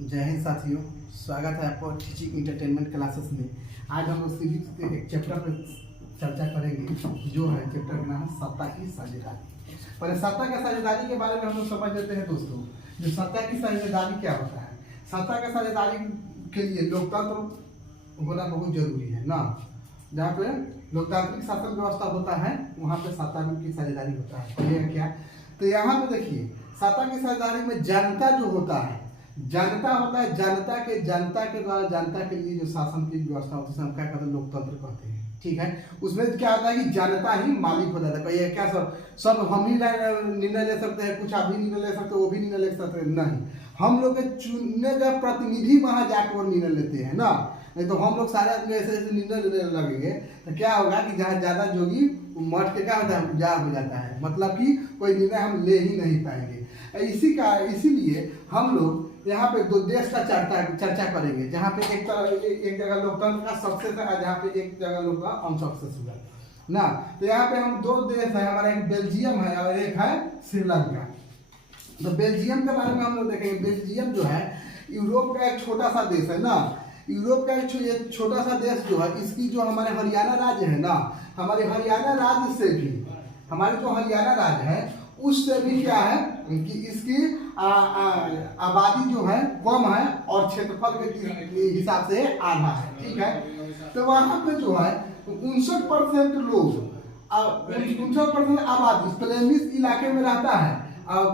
जय हिंद साथियों, स्वागत है आपको टीचिंग इंटरटेनमेंट क्लासेस में। आज हम लोग सिविक्स के एक चैप्टर पर चर्चा करेंगे, जो है चैप्टर का नाम है सत्ता की साझेदारी। पहले सत्ता की साझेदारी के बारे में हम लोग समझ लेते हैं दोस्तों। जो सत्ता की साझेदारी क्या होता है? सत्ता की साझेदारी के लिए लोकतंत्र होना बहुत जरूरी है ना। जहाँ पे लोकतांत्रिक शासन व्यवस्था होता है वहाँ पे सत्ता की साझेदारी होता है। पहले क्या, तो यहाँ पे देखिए सत्ता की साझेदारी में जनता जो होता है, जनता होता है, जनता के द्वारा जनता के लिए जो शासन की व्यवस्था होती है हम क्या कहते हैं, लोकतंत्र कहते हैं। ठीक है, उसमें क्या होता है कि जनता ही मालिक हो जाता है। कहिए क्या सब हम ही निर्णय ले सकते हैं, कुछ आप भी निर्णय ले सकते हैं, वो भी निर्णय ले सकते हैं? नहीं, हम लोग के चुने गए प्रतिनिधि वहां जाकर वो निर्णय लेते हैं ना। नहीं तो हम लोग सारे आदमी ऐसे ऐसे निर्णय लेने लगेंगे तो क्या होगा कि जहाँ ज्यादा जोगी मठ के क्या होता है, उजाड़ हो जाता है। मतलब कि कोई निर्णय हम ले ही नहीं पाएंगे। इसीलिए हम लोग यहाँ पे दो देश का चर्चा करेंगे, जहाँ पे एक जगह लोकतंत्र का सक्सेस है, जहाँ पे एक जगह लोकतंत्र अनसक्सेस हुआ ना। तो यहाँ पे हम दो देश है, हमारा एक बेल्जियम है और एक है श्रीलंका। तो बेल्जियम के बारे में हम लोग देखेंगे। बेल्जियम जो है यूरोप का एक छोटा सा देश है ना। यूरोप का एक छोटा सा देश जो है, इसकी जो हमारे हरियाणा राज्य है ना, हमारे हरियाणा राज्य से भी, हमारे जो हरियाणा राज्य है उससे भी क्या है कि इसकी आबादी जो है कम है और क्षेत्रफल के हिसाब से आधा है। ठीक है, तो वहां पे जो है 59% लोग, 59% आबादी फ्लेमिश इलाके में रहता है और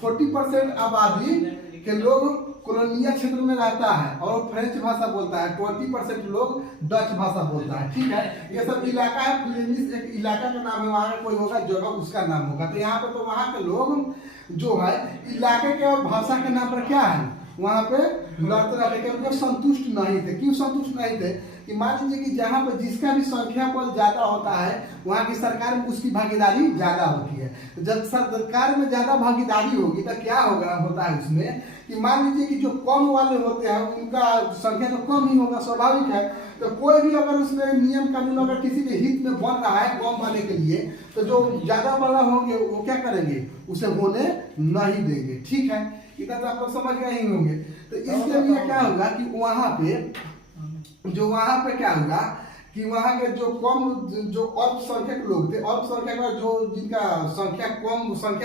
40% आबादी के लोग कोलोनिया क्षेत्र में रहता है और फ्रेंच भाषा बोलता है। 20% लोग डच भाषा बोलता है। ठीक है, ये सब इलाका है। फ्लेमिश एक इलाका का नाम है, वहाँ का कोई होगा जगह उसका नाम होगा। तो यहाँ पे तो वहाँ के लोग जो है इलाके के और भाषा के नाम पर क्या है, वहाँ पे लड़ते रहते, क्योंकि संतुष्ट नहीं थे। क्यों संतुष्ट नहीं थे कि मान लीजिए कि जहाँ पर जिसका भी संख्या बल ज्यादा होता है वहाँ की सरकार में उसकी भागीदारी ज्यादा होती है। तो जब सरकार में ज्यादा भागीदारी होगी तो क्या होता है उसमें कि मान लीजिए कि जो कम वाले होते हैं उनका संख्या तो कम ही होगा, स्वाभाविक है। तो कोई भी अगर उसमें नियम कानून अगर किसी के हित में बन रहा है कम वाले के लिए, तो जो ज्यादा वाला होंगे वो क्या करेंगे, उसे होने नहीं देंगे। ठीक है, इतना तो आप लोग समझ गए ही होंगे। तो इसके लिए क्या होगा कि वहां पे क्या होगा कि वहाँ के जो अल्पसंख्यक लोग थे, अल्पसंख्यक जो जिनका संख्या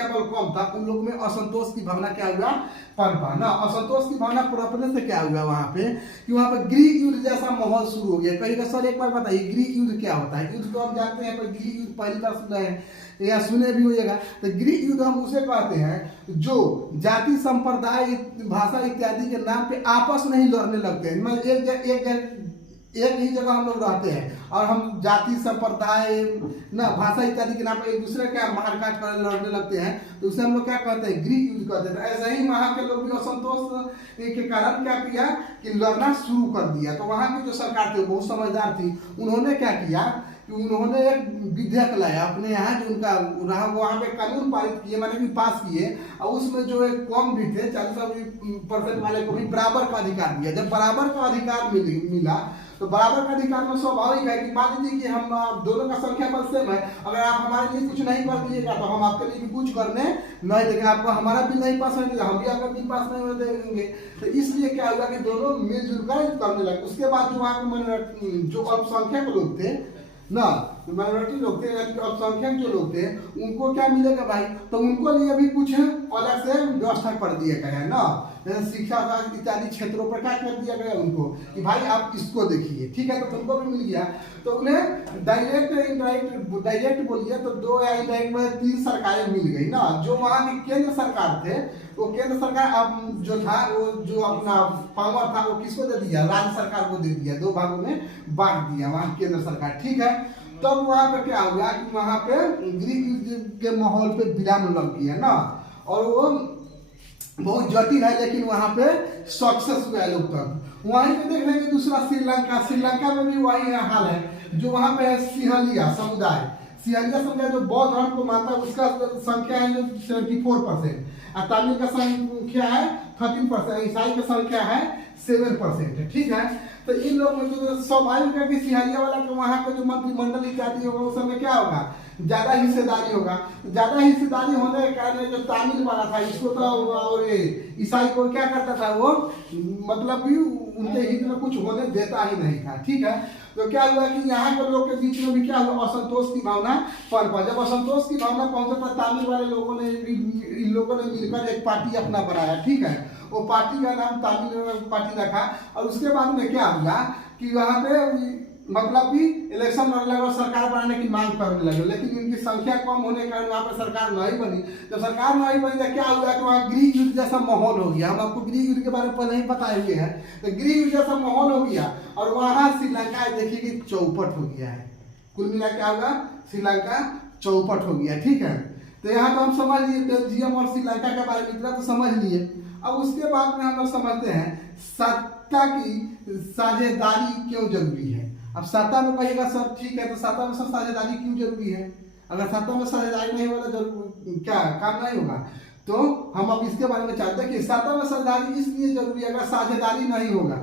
बल कम था, उन लोग में असंतोष की भावना क्या हुआ, पनपा ना। असंतोष की भावना पनपने से क्या हुआ वहाँ पे कि वहाँ पे गृह युद्ध जैसा माहौल शुरू हो गया। कहेगा सर एक बार बताइए गृह युद्ध क्या होता है? युद्ध तो हम जानते हैं, पर गृह युद्ध पहली बार सुना है या सुने भी होगा। तो गृह युद्ध हम उसे कहते हैं जो जाति संप्रदाय भाषा इत्यादि के नाम पे आपस में ही लड़ने लगते हैं। मतलब एक ही जगह हम लोग रहते हैं और हम जाति संप्रदाय ना भाषा इत्यादि के नाम पर एक दूसरे का मारकाट कर लड़ने लगते हैं, तो उसे हम लोग क्या कहते हैं, गृह युद्ध कहते हैं। तो ऐसे ही वहाँ के लोग भी असंतोष के कारण क्या किया कि लड़ना शुरू कर दिया। तो वहाँ की जो सरकार थी बहुत समझदार थी, उन्होंने क्या किया कि उन्होंने एक विधेयक लाया अपने यहाँ, जो उनका रहा वहाँ पे कानून पारित किए, माने भी पास किए, और उसमें जो एक कम भी थे 40% वाले को भी बराबर का अधिकार दिया। जब बराबर का अधिकार मिला तो बराबर का अधिकार में स्वाभाविक है कि मान लीजिए कि हम दोनों का संख्या बल सेम है, अगर आप हमारे लिए कुछ नहीं कर दीजिएगा तो हम आपके लिए भी कुछ करने नहीं देंगे। आपको हमारा बिल नहीं पास होने देंगे, हम भी आपका बिल पास नहीं होने देंगे। तो इसलिए क्या होगा कि दोनों मिलजुल कर करने लगे। उसके बाद जो वहाँ के जो अल्पसंख्यक लोग थे ना, माइनॉरिटी लोग थे, यानी कि अल्पसंख्यक जो लोग थे, उनको क्या मिलेगा भाई, तो उनको लिए भी कुछ अलग से व्यवस्था कर दिया गया है ना। जैसे शिक्षा इत्यादि क्षेत्रों पर क्या कर दिया गया उनको कि भाई आप इसको देखिए। ठीक है, तो तुमको भी मिल गया। तो उन्हें डायरेक्ट बोलिए तो 2 या इनडायरेक्ट में 3 सरकारें मिल गई ना। जो वहाँ की केंद्र सरकार थे, वो केंद्र सरकार अब जो था वो जो अपना पावर था वो किसको दे दिया, राज्य सरकार को दे दिया, 2 भागों में बांट दिया वहाँ केंद्र सरकार। ठीक है, तब तो वहाँ पे क्या हुआ कि वहाँ पे गृह युद्ध के माहौल पे विराम लग गया ना, और वो बहुत जटिल है, लेकिन वहाँ पे सक्सेस हुआ लोकतंत्र। वहीं पे देख लेंगे दूसरा श्रीलंका में भी वही हाल है। जो वहाँ पे है सिहलिया समुदाय जो बौद्ध धर्म को मानता है, उसका संख्या है 74%, और तमिल का संख्या है 13%, ईसाई की संख्या है 7% है, ठीक है। तो इन लोग में जो स्वाभाविक है कि सिहारिया वाला के वहाँ का जो मंत्रिमंडल इत्यादि होगा उस समय क्या होगा, ज्यादा हिस्सेदारी होगा। ज्यादा हिस्सेदारी होने के कारण जो तामिल वाला था इसको तो और ईसाई को क्या करता था वो, मतलब कि उनके हित में कुछ होने देता ही नहीं था, ठीक है। तो क्या हुआ कि यहाँ के लोग के बीच में भी क्या हुआ, असंतोष की भावना पनपा। जब असंतोष की भावना पहुंचा तो तामिल वाले लोगों ने इन लोगों ने मिलकर एक पार्टी अपना बनाया, ठीक है। वो पार्टी का नाम तामिल पार्टी रखा। और उसके बाद में क्या हुआ कि वहाँ पे मतलब कि इलेक्शन लड़ने और सरकार बनाने की मांग करने लगे, लेकिन इनकी संख्या कम होने के कारण वहाँ पर सरकार नहीं बनी। जब सरकार नहीं बनी तो क्या हुआ कि वहाँ गृह युद्ध जैसा माहौल हो गया। हम आपको गृह युद्ध के बारे में पहले ही बताए हुए हैं। तो गृह युद्ध जैसा माहौल हो गया और वहाँ श्रीलंका देखिए कि चौपट हो गया है। कुल मिला क्या होगा, श्रीलंका चौपट हो गया, ठीक है। तो यहाँ तो हम समझ लिए बेल्जियम और श्रीलंका के बारे में, इतना तो समझ लिए। अब उसके बाद में हम लोग समझते हैं सत्ता की साझेदारी क्यों जरूरी है। अब सत्ता में कहिएगा सर ठीक है, तो सत्ता में सर साझेदारी क्यों जरूरी है। अगर सत्ता में साझेदारी नहीं होगा तो क्या काम नहीं होगा। तो हम अब इसके बारे में चाहते हैं कि सत्ता में साझेदारी इसलिए जरूरी है, अगर साझेदारी नहीं होगा,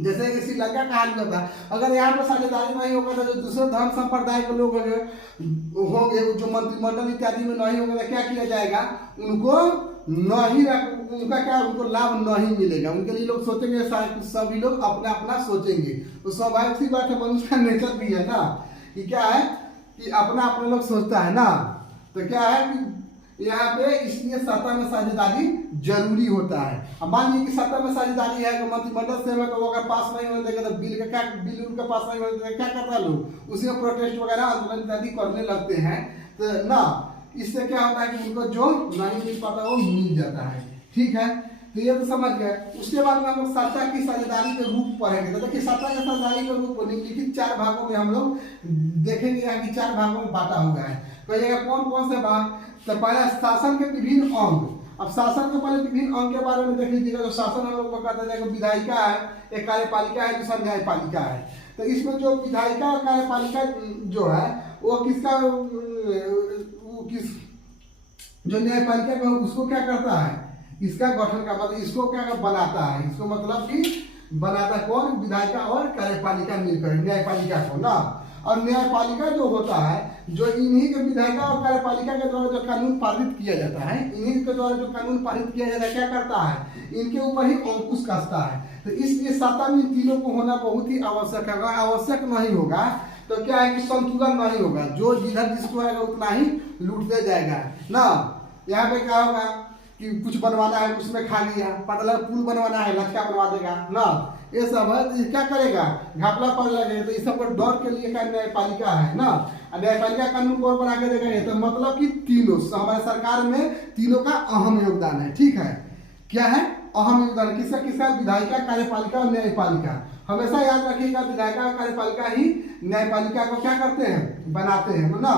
जैसे कि श्रीलंका का हाल हुआ था, अगर यहाँ पर साझेदारी नहीं होगा तो जो दूसरे धर्म संप्रदाय के लोग होंगे जो मंत्रिमंडल इत्यादि में नहीं होंगे तो क्या किया जाएगा, उनको नहीं उनका क्या, उनको लाभ नहीं मिलेगा। उनके लिए लोग सोचेंगे, सभी लोग अपना अपना सोचेंगे। तो स्वाभाविक सी बात है, मनुष्य का नेचर भी है ना कि क्या है कि अपना अपना लोग सोचता है ना। तो क्या है कि यहाँ पे इसलिए सत्ता में साझेदारी जरूरी होता है। अब मान लीजिए कि सत्ता में साझेदारी है, मंत्रिमंडल से तो वो अगर पास नहीं होने देगा तो बिल उनका पास नहीं होने देगा, क्या करता है लोग उसी में प्रोटेस्ट वगैरह आंदोलन इत्यादि करने लगते हैं। तो ना इससे क्या होता है कि उनको जो नहीं मिल पाता वो मिल जाता है, ठीक है। तो ये तो समझ गए। उसके बाद में हम लोग सत्ता की साझेदारी के रूप पढ़ेंगे। तो देखिए सत्ता की साझेदारी के रूप निम्नलिखित 4 भागों में हम लोग देखेंगे, यहाँ की 4 भागों में बांटा हुआ है। कहिएगा कौन कौन से भाग। तो पहला शासन के विभिन्न अंग। अब शासन के पहले विभिन्न अंग के बारे में देख लीजिएगा। जो शासन हम लोग कहते हैं विधायिका है, एक कार्यपालिका है, दूसरा न्यायपालिका है। तो इसमें जो विधायिका और कार्यपालिका जो है वो किसका, जो न्यायपालिका का उसको क्या करता है, इसका गठन का मतलब इसको क्या बनाता है, इसको मतलब कि बनाता कौन, विधायिका और कार्यपालिका मिलकर न्यायपालिका को ना। और न्यायपालिका जो होता है, जो इन्हीं के विधायिका और कार्यपालिका के द्वारा जो कानून पारित किया जाता है, इन्हीं के द्वारा जो कानून पारित किया जाता है क्या करता है, इनके ऊपर ही अंकुश कसता है। तो इसलिए सत्ता में इन तीनों को होना बहुत ही आवश्यक है। अगर आवश्यक नहीं होगा तो क्या है कि संतुलन नहीं होगा, जो जिधर जिसको आएगा उतना ही लूटते जाएगा ना। यहाँ पे क्या होगा कि कुछ बनवाना है उसमें खा लिया, पता लगा पुल बनवाना है लटका बनवा देगा ना। ये सब है, क्या करेगा, घपला पड़ लगे। तो इस सब पर डर के लिए क्या न्यायपालिका है ना। न्यायपालिका कानून कौन बना के देगा, तो मतलब कि तीनों हमारे सरकार में तीनों का अहम योगदान है, ठीक है। क्या है अहम योगदान, किसका किसका, विधायिका, कार्यपालिका और न्यायपालिका। हमेशा याद रखिएगा विधायिका और कार्यपालिका ही न्यायपालिका को क्या करते हैं, बनाते हैं ना।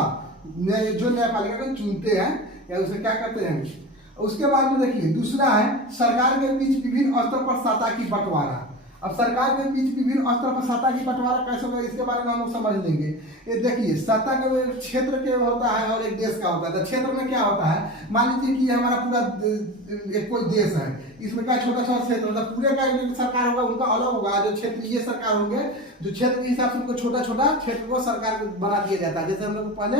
जो न्यायपालिका को चुनते हैं या उसे क्या करते हैं। उसके बाद में देखिए दूसरा है सरकार के बीच विभिन्न स्तर पर सत्ता की बंटवारा। अब सरकार के बीच विभिन्न स्तर पर सत्ता की बंटवारा कैसे होगा, इसके बारे में हम लोग समझ लेंगे। ये देखिए सत्ता के क्षेत्र के होता है और एक देश का होता है। तो क्षेत्र में क्या होता है, मान लीजिए कि हमारा पूरा एक कोई देश है, इसमें क्या छोटा छोटा क्षेत्र होता है, पूरे का सरकार होगा उनका अलग होगा। जो क्षेत्रीय सरकार होंगे, जो क्षेत्र के हिसाब से उनको छोटा छोटा क्षेत्र को सरकार बना दिया जाता है। जैसे हम लोग पहले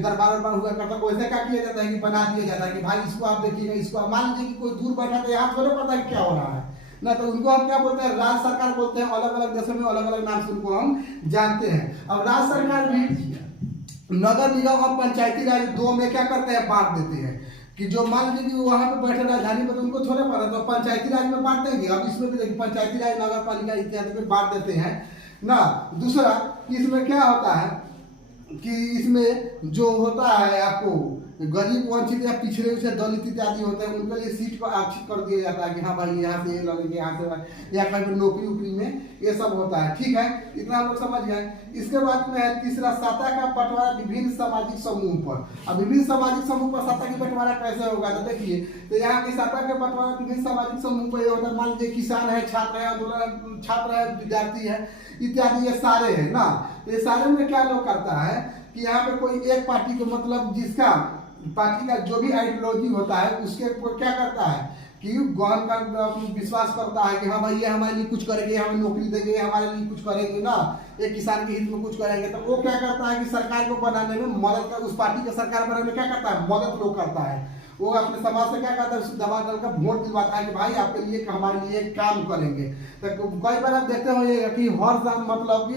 दरबार हुआ करता है, वैसे क्या किया जाता है कि बना दिया जाता है कि भाई इसको आप देखिएगा, इसको मान लीजिए कि कोई दूर बैठा तो यहाँ थोड़े पता है क्या हो रहा है ना। तो उनको हम क्या बोलते हैं, राज्य सरकार बोलते हैं। अलग अलग देशों में अलग अलग नाम से उनको हम जानते हैं। अब राज्य सरकार भी नगर निगम और पंचायती राज 2 में क्या करते हैं, बांट देते हैं। कि जो मान लीजिए कि वहां पे बैठे राजधानी में तो उनको थोड़े पता, तो पंचायती राज में बांट देंगे। अब इसमें भी देखिए पंचायती राज, नगर पालिका इत्यादि में बांट देते हैं ना। दूसरा इसमें क्या होता है कि इसमें जो होता है आपको गरीब वंचित या पिछड़े से दलित इत्यादि होते हैं, उनके लिए सीट को आरक्षित कर दिया जाता है कि हाँ भाई यहाँ से ये लगेंगे, यहाँ से या कहीं नौकरी उकरी में ये सब होता है, ठीक है। इतना हम लोग समझ गए। इसके बाद में है तीसरा सत्ता का बंटवारा विभिन्न सामाजिक समूह पर। अब विभिन्न सामाजिक समूह पर सत्ता की बंटवारा कैसे होगा, तो देखिए तो यहाँ की सत्ता का बंटवारा विभिन्न सामाजिक समूह पर होता है। मान लीजिए किसान है, छात्र है, आंदोलन छात्र है, विद्यार्थी है इत्यादि, ये सारे है ना। ये सारे में क्या लोग करता है कि यहाँ पे कोई एक पार्टी को, मतलब जिसका पार्टी का जो भी आइडियोलॉजी होता है उसके ऊपर क्या करता है कि गहन कर विश्वास करता है कि हाँ भाई ये हमारे लिए कुछ करेंगे, हमें नौकरी देंगे, हमारे लिए कुछ करेंगे ना, एक किसान के हित में कुछ करेंगे, तो वो क्या करता है कि सरकार को बनाने में मदद कर, उस पार्टी का सरकार बनाने में क्या करता है, मदद लोग करता है। वो अपने समाज से क्या करता है, दबा डालकर वोट दिलवाता है कि भाई आपके लिए हमारे लिए काम करेंगे। तो कई बार आप देखते हो कि हर मतलब कि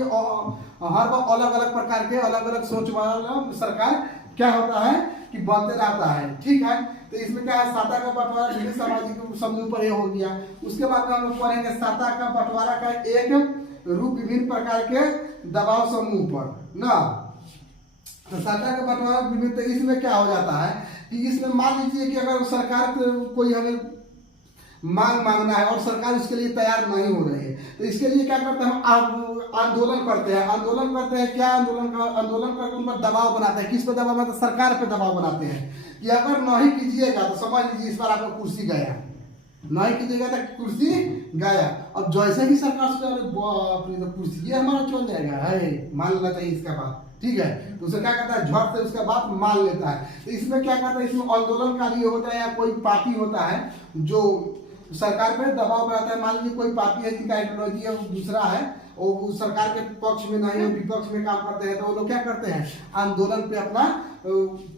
हर बार अलग अलग प्रकार के अलग अलग सोच वाला सरकार क्या होता है कि बनते रहता है, ठीक है। तो इसमें क्या है, सत्ता का बंटवारा विभिन्न सामाजिक समूह पर यह हो गया। उसके बाद में हम लोग पढ़ेंगे सत्ता का बंटवारा का एक रूप विभिन्न प्रकार के दबाव समूह पर ना। तो सत्ता का बंटवारा विभिन्न, तो इसमें क्या हो जाता है कि इसमें मान लीजिए कि अगर सरकार कोई हमें मांगना है और सरकार उसके लिए तैयार नहीं हो रही है, तो इसके लिए क्या करते हैं, हम आंदोलन करते हैं। आंदोलन करते हैं क्या, आंदोलन करके उन पर दबाव बनाते हैं। किस पे दबाव बनाते हैं, सरकार पे दबाव बनाते हैं कि अगर नहीं कीजिएगा तो समझ लीजिए इस बार आपका कुर्सी गया, नहीं कीजिएगा तो कुर्सी गया। अब जैसे ही सरकार से कुर्सी ये हमारा चल जाएगा है, मान लेना चाहिए इसका बात, ठीक है। तो उसे क्या करता है, झट से उसका बात मान लेता है। तो इसमें क्या करता है, इसमें आंदोलनकारी होता है या कोई पार्टी होता है जो सरकार पर दबाव बनाता है। मान लीजिए कोई पार्टी है जिनका आइडियोलॉजी है वो दूसरा है, वो सरकार के पक्ष में नहीं, विपक्ष में काम करते हैं, तो वो लोग क्या करते हैं, आंदोलन पे अपना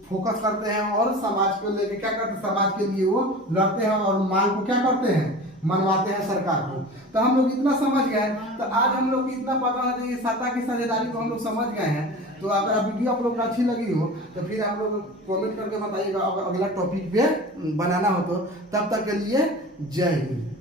फोकस करते हैं और समाज को लेके क्या करते हैं, समाज के लिए वो लड़ते हैं और मांग को क्या करते हैं, मनवाते हैं सरकार को। तो हम लोग इतना समझ गए, तो आज हम लोग इतना पता है कि सत्ता की साझेदारी को हम लोग समझ गए हैं। तो अगर वीडियो आप लोग को अच्छी लगी हो तो फिर आप लोग कमेंट करके बताइएगा, अगर अगला टॉपिक पे बनाना हो तो। तब तक के लिए जय हिंद।